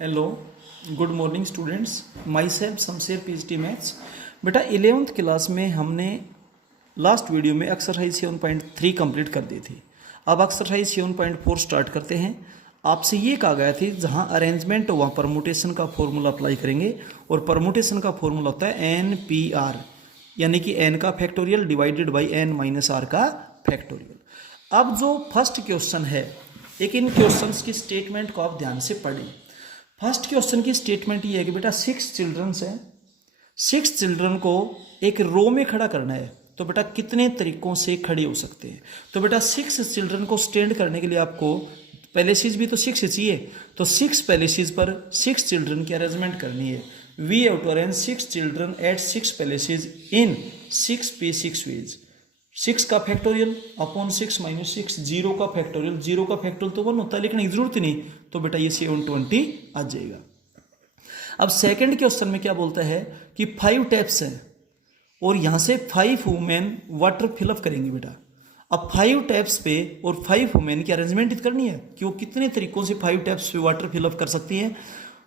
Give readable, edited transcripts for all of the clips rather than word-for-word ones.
Hello, good morning students. My self Shamsher PhD maths. बेटा 11th class में हमने last video में एक्सरसाइज 7.3 कंप्लीट कर दी थी। अब एक्सरसाइज 7.4 स्टार्ट करते हैं। आपसे ये कहा गया थी जहाँ अरेंजमेंट वहाँ परमुटेशन का फॉर्मूला अप्लाई करेंगे, और परमुटेशन का फॉर्मूला होता है NPR, यानी कि n का factorial divided by n minus r का फैक्टोरियल। अब जो फर्स्ट क्वेश्चन है, एक इन क्वेश्चंस की स्टेटमेंट को आप ध्यान से पढ़ें। फर्स्ट क्वेश्चन की स्टेटमेंट ये है कि बेटा 6 चिल्ड्रंस हैं, 6 चिल्ड्रन को एक रो में खड़ा करना है, तो बेटा कितने तरीकों से खड़े हो सकते हैं। तो बेटा 6 चिल्ड्रन को स्टैंड करने के लिए आपको पैलेसीज भी तो 6 चाहिए, तो 6 पैलेसीज पर 6 चिल्ड्रन की अरेंजमेंट करनी है। We have to arrange 6 children at 6 palaces in 6p6 ways. 6 का फैक्टोरियल अपॉन 6 माइनस 6, 0 का फैक्टोरियल, 0 का फैक्टोरियल तो 1 होता है, लिखने की जरूरत ही नहीं, तो बेटा ये 720 आ जाएगा। अब सेकंड क्वेश्चन में क्या बोलता है कि 5 टैप्स हैं और यहां से 5 वुमेन वाटर फिलअप करेंगे बेटा। अब 5 टैप्स पे और 5 वुमेन की अरेंजमेंट करनी है कि वो कितने तरीकों से 5 टैप्स पे वाटर फिलअप कर सकती हैं।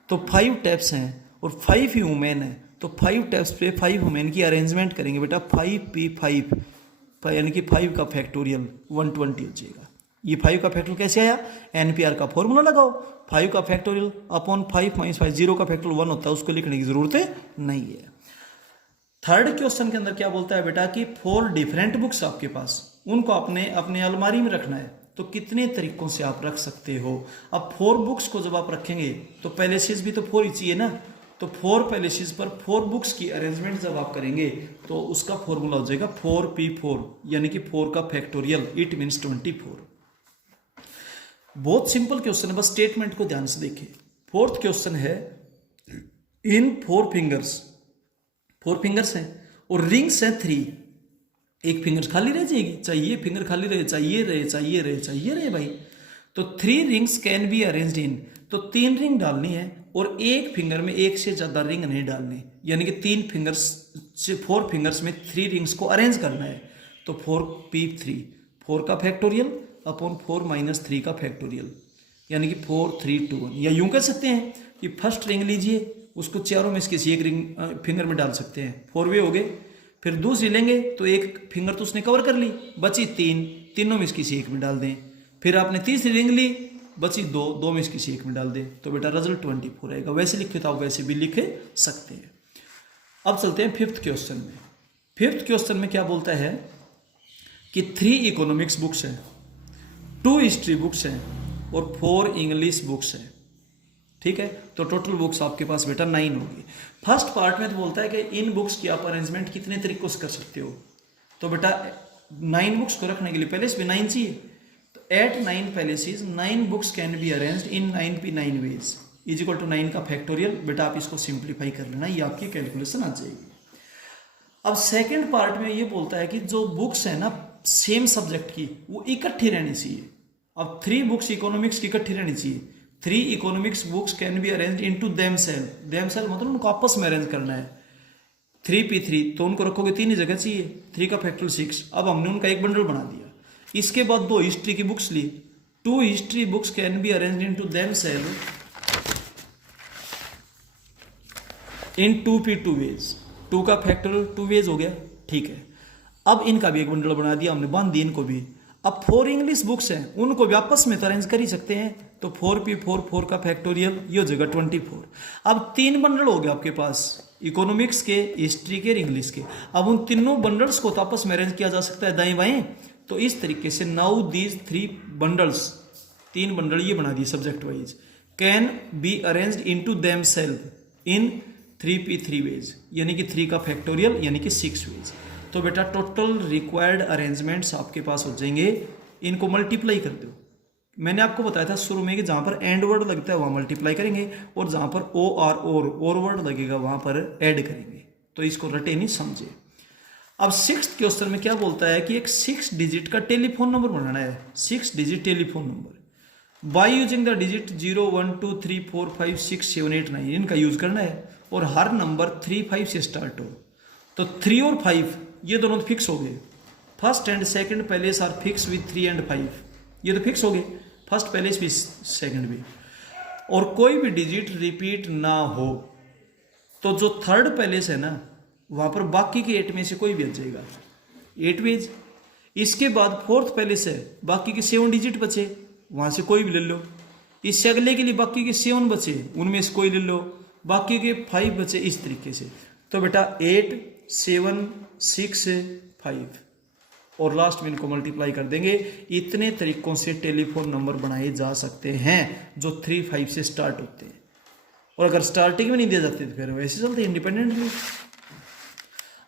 तो 5 टैप्स हैं और 5 ही वुमेन है, तो 5 टैप्स पे 5 वुमेन की अरेंजमेंट करेंगे बेटा। 5p5 यानी कि 5 का फैक्टोरियल 120 हो जाएगा। ये 5 का फैक्टोरियल कैसे आया? NPR का फॉर्मूला लगाओ, 5 का फैक्टोरियल अपॉन 5 माइनस 5, 0 का फैक्टोरियल 1 होता है, उसको लिखने की जरूरत नहीं है। थर्ड क्वेश्चन के अंदर क्या बोलता है बेटा कि 4 डिफरेंट बुक्स आपके पास, उनको अपने अपने अलमारी में रखना है, तो कितने तरीकों से आप रख सकते हो। अब 4 बुक्स को जब आप रखेंगे तो पैलेसीज भी तो 4 ही चाहिए ना, तो 4 पैलेसीज पर 4 बुक्स की अरेंजमेंट जब आप करेंगे तो उसका फॉर्मूला हो जाएगा 4p4, यानी कि 4 का फैक्टोरियल, इट मीन्स 24। बहुत सिंपल क्वेश्चन है, बस स्टेटमेंट को ध्यान से देखिए। फोर्थ क्वेश्चन है इन 4 फिंगर्स, 4 फिंगर्स हैं और रिंग्स हैं 3, एक फिंगर खाली रह जाएगी, चाहिए फिंगर खाली रहे, चाहिए रहे, चाहिए रहे, चाहिए रहे भाई। तो 3 रिंग्स कैन बी अरेंज्ड इन, तो 3 रिंग डालनी है और एक फिंगर में एक से ज्यादा रिंग नहीं डालनी, यानी कि 3 फिंगर्स से 4 फिंगर्स में 3 रिंग्स को अरेंज करना है। तो 4p3, 4 का फैक्टोरियल अपॉन 4 माइनस 3 का फैक्टोरियल, यानी कि 4 3 2 1। या यूं कर सकते हैं कि फर्स्ट रिंग लीजिए, उसको चारों में से किसी एक रिंग फिंगर में डाल सकते हैं, 4 वे हो गए। फिर दूसरी लेंगे तो एक फिंगर तो उसने कवर कर ली, बची 3, तीनों में से किसी एक में डाल दें। फिर आपने तीसरी रिंग ली, बची 2, 2 में से किसी एक में डाल दें, तो बेटा रिजल्ट 24 आएगा। वैसे लिखे तो आप वैसे भी लिख सकते हैं। अब चलते हैं 5th क्वेश्चन में। 5th क्वेश्चन में क्या बोलता है कि 3 इकोनॉमिक्स बुक्स हैं, 2 हिस्ट्री बुक्स हैं और 4 इंग्लिश बुक्स हैं। ठीक है, तो टोटल बुक्स आपके पास बेटा 9 होगी। फर्स्ट पार्ट में तो बोलता है कि इन बुक्स की आप अरेंजमेंट कितने तरीकों से कर सकते हो। तो बेटा 9 बुक्स को रखने के लिए पैलेस भी 9 चाहिए, तो at 9 places 9 books can be arranged in 9p9 ways is equal to 9 का फैक्टोरियल। बेटा आप इसको सिंप्लीफाई कर लेना, ये आपकी कैलकुलेशन आ जाएगी। अब सेकेंड पार्ट में ये बोलता है कि जो बुक्स है ना सेम सब्जेक्ट की, वो इकट्ठी रहनी चाहिए। अब 3 बुक्स इकोनॉमिक्स की इकट्ठी रहनी चाहिए। 3 economics books can be arranged into themselves मतलब उनको आपस में अरेंज करना है। 3p3 तो उनको रखोगे 3 ही जगह चाहिए, 3 का फैक्टोरियल 6। अब हमने उनका एक बंडल बना दिया। इसके बाद 2 हिस्ट्री की बुक्स ली, 2 history books can be arranged into themselves in 2p2 ways. 2 का फैक्टोरियल 2 वेज हो गया, ठीक है। अब इनका भी एक बंडल बना दिया हमने, बांध दिया इनको भी। अब 4 इंग्लिश बुक्स हैं, उनको भी आपस में तो अरेंज कर ही सकते हैं, तो 4p4, 4 का फैक्टोरियल, ये हो जाएगा 24। अब 3 बंडल हो गए आपके पास, इकोनॉमिक्स के, हिस्ट्री के, इंग्लिश के। अब उन तीनों बंडल्स को तो आपस में अरेंज किया जा सकता है दाएं बाएं, तो इस तरीके से नाउ दीज 3 बंडल्स, 3 बंडल ये बना दिए subject wise, can be arranged into themselves in 3p3 ways, यानी कि 3 का फैक्टोरियल यानी कि 6 वेज। तो बेटा टोटल रिक्वायर्ड अरेंजमेंट्स आपके पास हो जाएंगे। इनको मल्टीप्लाई कर दो। मैंने आपको बताया था शुरू में कि जहां पर एंड वर्ड लगता है वहां मल्टीप्लाई करेंगे, और जहां पर और वर्ड लगेगा वहां पर ऐड करेंगे। तो इसको रटे नहीं, समझे। अब 6th क्वेश्चन में क्या बोलता है कि एक 6 डिजिट का टेलीफोन नंबर बनाना है, 6 digit telephone number by using the digit 0 1 2 3 4 5 6 7 8 9, इनका यूज करना है, और हर नंबर 3 5 से स्टार्ट हो। तो 3 और 5 ये दोनों तो फिक्स हो गए, first and second place are fix with 3 and 5, ये तो फिक्स हो गए, फर्स्ट पैलेस भी सेकंड भी। और कोई भी डिजिट रिपीट ना हो तो जो थर्ड पैलेस है ना वहां पर बाकी के 8 में से कोई भी आ जाएगा, 8 वेज। इसके बाद फोर्थ पैलेस है, बाकी के 7 डिजिट बचे, वहां से कोई भी ले लो। इससे अगले के लिए बाकी के 7 बचे, उनमें से कोई ले लो, बाकी के 5 बचे, इस तरीके से। तो बेटा 8 7 6 5 और लास्ट में इनको मल्टीप्लाई कर देंगे। इतने तरीकों से टेलीफोन नंबर बनाए जा सकते हैं जो 3 5 से स्टार्ट होते हैं, और अगर स्टार्टिंग में नहीं दिए जाते तो फिर वैसे चलते इंडिपेंडेंटली।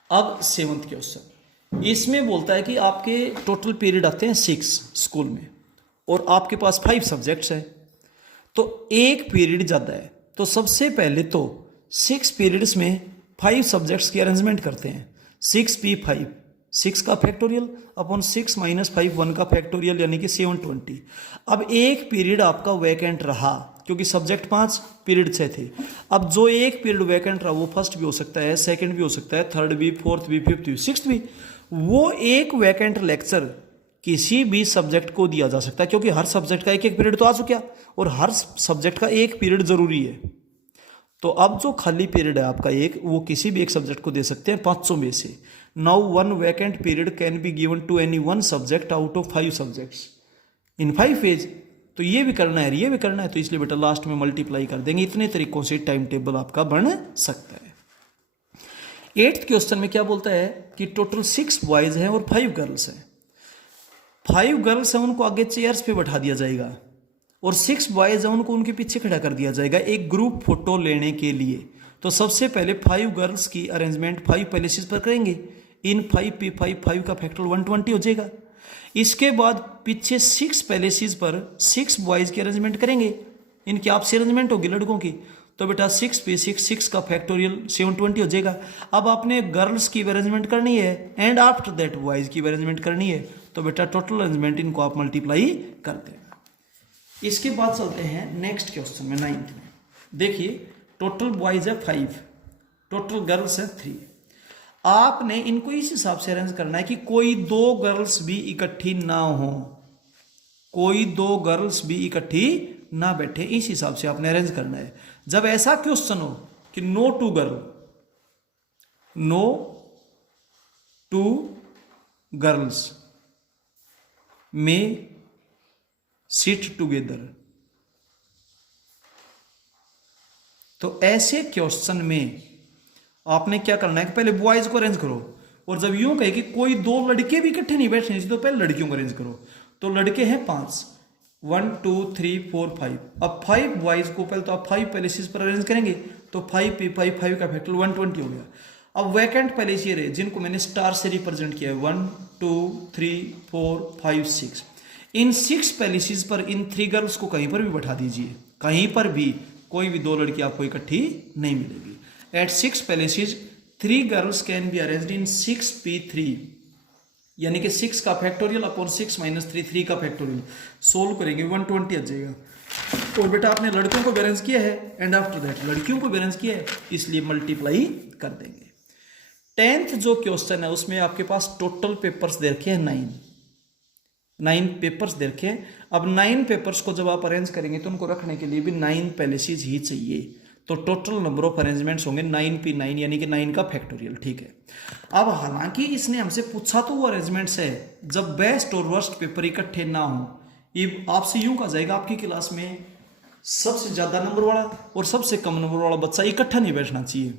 अब 7th क्वेश्चन, इसमें बोलता है कि आपके टोटल पीरियड आते हैं 6 स्कूल में और आपके पास 5 सब्जेक्ट्स है, तो एक पीरियड ज़्यादा है। तो सबसे पहले तो 6 पीरियड्स में 5 सब्जेक्ट्स की अरेंजमेंट करते हैं। 6p5, 6 का फैक्टोरियल अपॉन 6 माइनस 5 1 का फैक्टोरियल, यानी कि 720। अब एक पीरियड आपका वैकेंट रहा क्योंकि सब्जेक्ट 5 पीरियड से थे। अब जो एक पीरियड वैकेंट रहा वो फर्स्ट भी हो सकता है, सेकंड भी हो सकता है, थर्ड भी, फोर्थ भी, फिफ्थ भी, सिक्स्थ भी। वो एक वैकेंट लेक्चर किसी भी सब्जेक्ट को दिया जा सकता है क्योंकि हर सब्जेक्ट का एक एक पीरियड तो आ चुका और हर सब्जेक्ट का एक पीरियड जरूरी है। तो अब जो खाली पीरियड है आपका एक, वो किसी भी एक सब्जेक्ट को दे सकते हैं 500 में से। Now 1 vacant period can be given to any 1 subject out of 5 subjects in 5 ways. तो ये भी करना है, ये भी करना है, तो इसलिए बेटा लास्ट में मल्टीप्लाई कर देंगे। इतने तरीकों से टाइम टेबल आपका बन सकता है। 8th क्वेश्चन में क्या बोलता है कि टोटल 6 बॉयज हैं और 5 गर्ल्स हैं। 5 गर्ल्स हैं, उनको आगे चेयर्स पे बैठा दिया जाएगा और 6 बॉयज हैं, उनको उनके पीछे खड़ा कर दिया जाएगा एक ग्रुप फोटो लेने के लिए। तो सबसे पहले 5 गर्ल्स की अरेंजमेंट 5 पैलेसेस पर करेंगे। इन 5p5 5 का फैक्टर 120 हो जाएगा। इसके बाद पीछे 6 पैलेसेस पर 6 बॉयज की अरेंजमेंट करेंगे, इनकी आपसी अरेंजमेंट होगी लड़कों की। तो बेटा 6p6 6 का फैक्टोरियल 720 हो जाएगा। अब आपने गर्ल्स की अरेंजमेंट करनी है एंड आफ्टर दैट बॉयज की अरेंजमेंट करनी है। तो बेटा टोटल अरेंजमेंट इनको आप मल्टीप्लाई करते हैं। इसके बाद चलते हैं नेक्स्ट क्वेश्चन में 9th में। देखिए टोटल बॉयज है 5, टोटल गर्ल्स है 3। आपने इनको इस हिसाब से अरेंज करना है कि कोई 2 गर्ल्स भी इकट्ठी ना हो, कोई 2 गर्ल्स भी इकट्ठी ना बैठे, इस हिसाब से आपने अरेंज करना है। जब ऐसा क्वेश्चन हो कि no two girl, no two girls में सिट टुगेदर, तो ऐसे क्वेश्चन में आपने क्या करना है कि पहले बॉयज को अरेंज करो, और जब यूं कहे कि कोई 2 लड़के भी इकट्ठे नहीं बैठने चाहिए तो पहले लड़कियों को अरेंज करो। तो लड़के हैं 5, 1 2 3 4 5। अब 5 बॉयज को पहले तो आप 5 पैलेसेस पर अरेंज करेंगे, तो 5p5 5 का फैक्टर 120 हो गया। अब वैकेंट पैलेस ये रहे जिनको मैंने स्टार से रिप्रेजेंट किया है, 1 2 3 4 5 6। इन 6 पैलेसेस पर इन 3 गर्ल्स को कहीं पर भी बैठा दीजिए, कहीं पर भी कोई भी 2 लड़की आपको इकट्ठी नहीं मिलेगी। At 6 places 3 girls can be arranged in 6p3, यानी कि 6 का फैक्टोरियल अपॉन 6 माइनस 3 3 का फैक्टोरियल। सोल्व करेंगे 120 आ जाएगा। तो बेटा आपने लड़कों को बैलेंस किया है एंड आफ्टर दैट लड़कियों को बैलेंस किया है, इसलिए मल्टीप्लाई कर देंगे। 10th जो क्वेश्चन है उसमें आपके पास टोटल पेपर्स दे रखे हैं 9 पेपर्स दे रखे हैं। अब 9 पेपर्स को जब आप अरेंज करेंगे तो उनको रखने के लिए भी 9 पैलेसेस ही चाहिए। तो टोटल नंबर ऑफ अरेंजमेंट्स होंगे 9p9, यानी कि 9 का फैक्टोरियल। ठीक है। अब हालांकि इसने हमसे पूछा तो वो अरेंजमेंट्स है जब बेस्ट और वर्स्ट पेपर इकट्ठे ना हो। ये आपसे यूं कहा जाएगा आपकी क्लास में सबसे ज्यादा नंबर वाला और सबसे कम नंबर वाला बच्चा इकट्ठा नहीं बैठना चाहिए,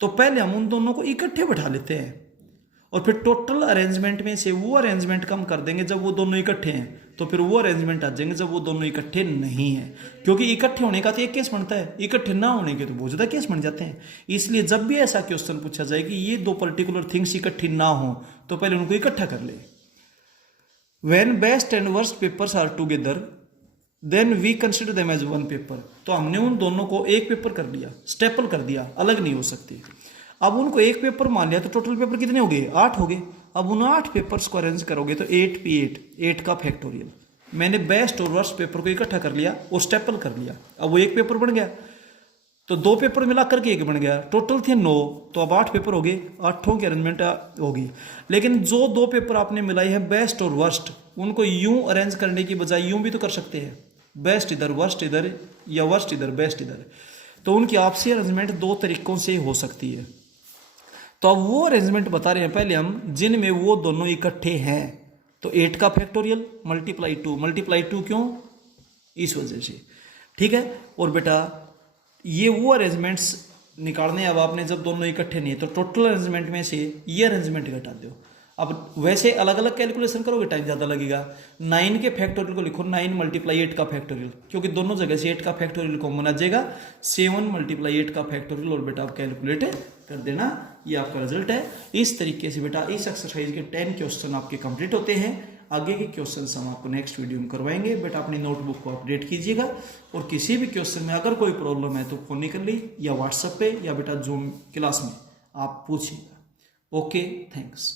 तो पहले हम उन दोनों को इकट्ठे बैठा लेते हैं और फिर टोटल अरेंजमेंट में से वो अरेंजमेंट कम कर देंगे जब वो दोनों इकट्ठे हैं, तो फिर वो अरेंजमेंट आ जाएंगे जब वो दोनों इकट्ठे नहीं है। क्योंकि इकट्ठे होने का तो एक केस बनता है, इकट्ठे ना होने के तो बहुत ज्यादा केस बन जाते हैं। इसलिए जब भी ऐसा क्वेश्चन पूछा जाए कि ये 2 पर्टिकुलर थिंग्स इकट्ठी ना हो तो पहले उनको इकट्ठा कर ले। When best and worst papers are together then we consider them as 1 paper. तो हमने उन दोनों को एक पेपर कर लिया, स्टेपल कर दिया, अलग नहीं हो सकती। अब उनको एक पेपर मान लिया तो टोटल पेपर कितने हो गए? 8 हो गए। अब उन 8 पेपर्स को अरेंज करोगे तो 8p8 8 का फैक्टोरियल। मैंने बेस्ट और वर्स्ट पेपर को इकट्ठा कर लिया और स्टेपल कर लिया, अब वो एक पेपर बन गया। तो 2 पेपर मिला करके एक बन गया। टोटल थे 9, तो अब 8 पेपर हो गए, 8 की अरेंजमेंट होगी। लेकिन जो 2 पेपर आपने मिलाई है बेस्ट और वर्स्ट, उनको यूं अरेंज करने की बजाय यूं भी तो कर सकते हैं। बेस्ट इधर, वर्स्ट इधर, या वर्स्ट इधर बेस्ट इधर, तो उनकी आपसी अरेंजमेंट दो तरीकों से हो सकती है। तो अब वो अरेंजमेंट बता रहे हैं पहले हम, जिनमें वो दोनों इकट्ठे हैं। तो 8 का फैक्टोरियल मल्टीप्लाई टू क्यों, इस वजह से, ठीक है। और बेटा ये वो अरेंजमेंट्स निकालने, अब आपने जब दोनों इकट्ठे नहीं तो टोटल अरेंजमेंट में से ये अरेंजमेंट घटा दो। अब वैसे अलग अलग कैलकुलेशन करोगे टाइम ज़्यादा लगेगा। 9 के फैक्टोरियल को लिखो 9 × 8 का फैक्टोरियल, क्योंकि दोनों जगह से 8 का फैक्टोरियल कॉमन आ जाएगा। 7 × 8 का फैक्टोरियल, और बेटा आप कैलकुलेट कर देना, ये आपका रिजल्ट है। इस तरीके से बेटा इस एक्सरसाइज के 10 क्वेश्चन आपके कंप्लीट होते हैं। आगे के क्वेश्चन हम आपको नेक्स्ट वीडियो में करवाएंगे। बेटा अपनी नोटबुक को अपडेट कीजिएगा, और किसी भी क्वेश्चन में अगर कोई प्रॉब्लम है तो फोन नहीं कर ली, या व्हाट्सएप पे, या बेटा जूम क्लास में आप पूछिएगा। Okay, thanks.